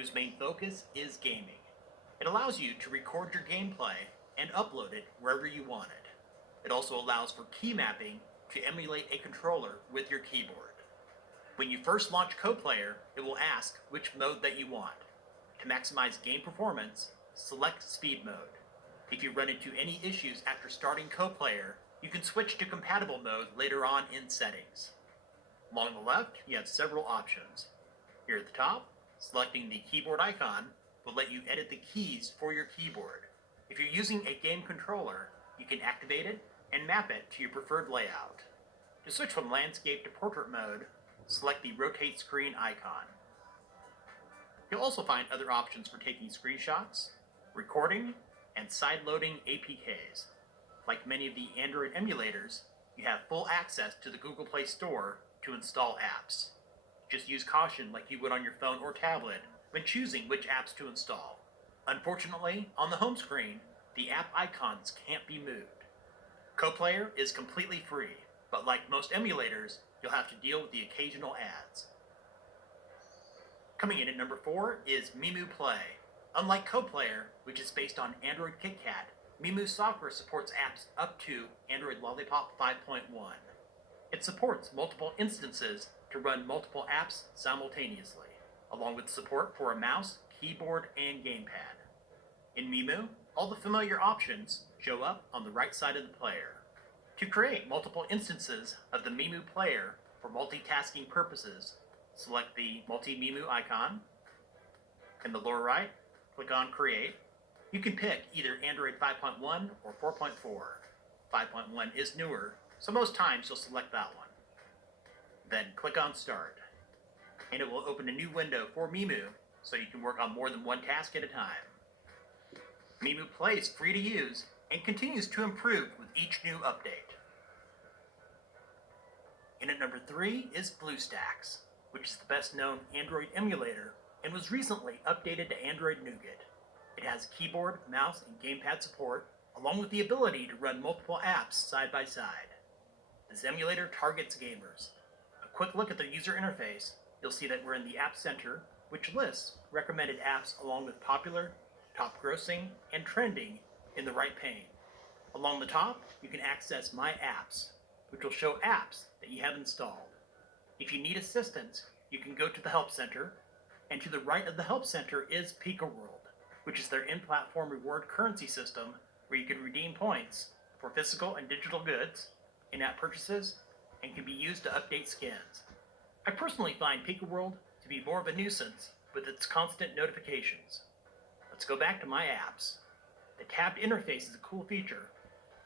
whose main focus is gaming. It allows you to record your gameplay and upload it wherever you want it. It also allows for key mapping to emulate a controller with your keyboard. When you first launch CoPlayer, it will ask which mode that you want. To maximize game performance, select Speed Mode. If you run into any issues after starting CoPlayer, you can switch to compatible mode later on in settings. Along the left, you have several options. Here at the top, selecting the keyboard icon will let you edit the keys for your keyboard. If you're using a game controller, you can activate it and map it to your preferred layout. To switch from landscape to portrait mode, select the rotate screen icon. You'll also find other options for taking screenshots, recording, and side-loading APKs. Like many of the Android emulators, you have full access to the Google Play Store to install apps. Just use caution like you would on your phone or tablet when choosing which apps to install. Unfortunately, on the home screen, the app icons can't be moved. CoPlayer is completely free, but like most emulators, you'll have to deal with the occasional ads. Coming in at number 4 is Mimu Play. Unlike CoPlayer, which is based on Android KitKat, Mimu software supports apps up to Android Lollipop 5.1. It supports multiple instances to run multiple apps simultaneously, along with support for a mouse, keyboard, and gamepad. In Mimu, all the familiar options show up on the right side of the player. To create multiple instances of the Mimu player for multitasking purposes, select the Multi-Mimu icon. In the lower right, click on Create. You can pick either Android 5.1 or 4.4. 5.1 is newer, so most times you'll select that one. Then click on Start, and it will open a new window for Mimu so you can work on more than one task at a time. Mimu Play is free to use and continues to improve with each new update. In at number 3 is BlueStacks, which is the best known Android emulator and was recently updated to Android Nougat. It has keyboard, mouse, and gamepad support, along with the ability to run multiple apps side by side. This emulator targets gamers. A quick look at the user interface, you'll see that we're in the App Center, which lists recommended apps along with popular, top grossing, and trending in the right pane. Along the top, you can access My Apps, which will show apps that you have installed. If you need assistance, you can go to the Help Center, and to the right of the Help Center is PikaWorld, which is their in-platform reward currency system where you can redeem points for physical and digital goods, in-app purchases, and can be used to update skins. I personally find PikaWorld to be more of a nuisance with its constant notifications. Let's go back to My Apps. The tabbed interface is a cool feature.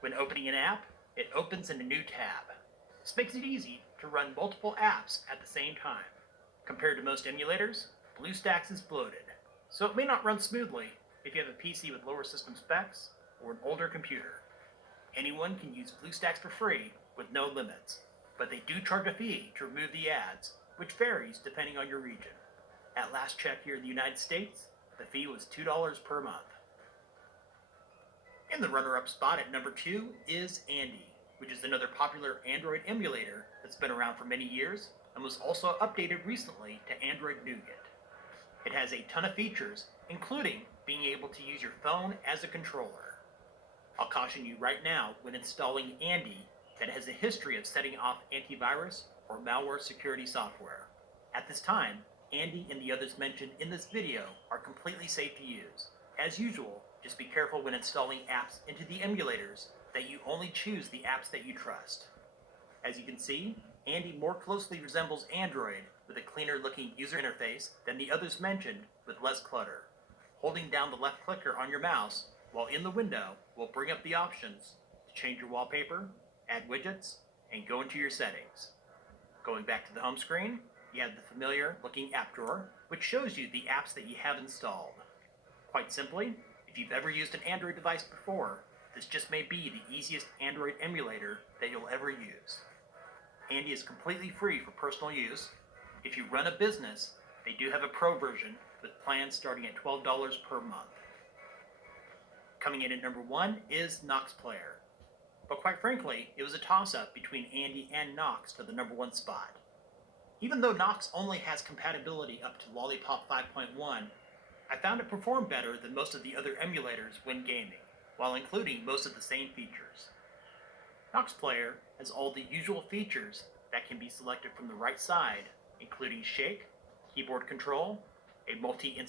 When opening an app, it opens in a new tab. This makes it easy to run multiple apps at the same time. Compared to most emulators, BlueStacks is bloated, so it may not run smoothly if you have a PC with lower system specs or an older computer. Anyone can use BlueStacks for free with no limits, but they do charge a fee to remove the ads, which varies depending on your region. At last check here in the United States, the fee was $2 per month. In the runner-up spot at number 2 is Andy, which is another popular Android emulator that's been around for many years and was also updated recently to Android Nougat. It has a ton of features, including being able to use your phone as a controller. I'll caution you right now when installing Andy that it has a history of setting off antivirus or malware security software. At this time, Andy and the others mentioned in this video are completely safe to use. As usual, just be careful when installing apps into the emulators that you only choose the apps that you trust. As you can see, Andy more closely resembles Android with a cleaner looking user interface than the others mentioned with less clutter. Holding down the left clicker on your mouse while in the window will bring up the options to change your wallpaper, add widgets, and go into your settings. Going back to the home screen, you have the familiar looking app drawer, which shows you the apps that you have installed. Quite simply, if you've ever used an Android device before, this just may be the easiest Android emulator that you'll ever use. Andy is completely free for personal use. If you run a business, they do have a pro version with plans starting at $12 per month. Coming in at number 1 is Nox Player. But quite frankly, it was a toss-up between Andy and Nox for the number 1 spot. Even though Nox only has compatibility up to Lollipop 5.1, I found it performed better than most of the other emulators when gaming, while including most of the same features. Nox Player has all the usual features that can be selected from the right side, including shake, keyboard control, a multi-instrument